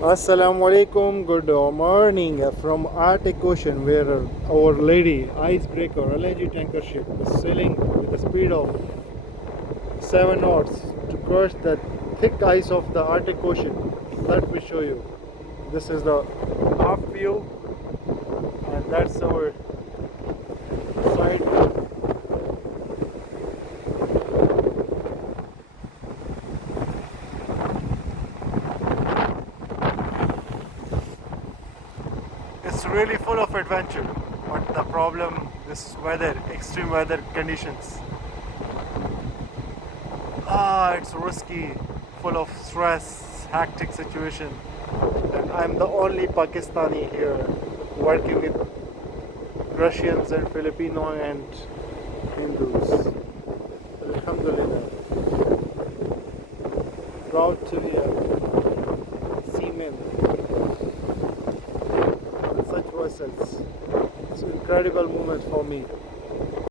Assalamu alaikum, good morning from Arctic Ocean, where our lady icebreaker LNG tanker ship is sailing with a speed of 7 knots to crush the thick ice of the Arctic Ocean. Let me show you. This is the aft view, and that's our side view. It's really full of adventure, but the problem is weather, extreme weather conditions. It's risky, full of stress, hectic situation, and I'm the only Pakistani here working with Russians and Filipino and Hindus. Alhamdulillah, proud to be a seaman on such vessels. It's an incredible moment for me.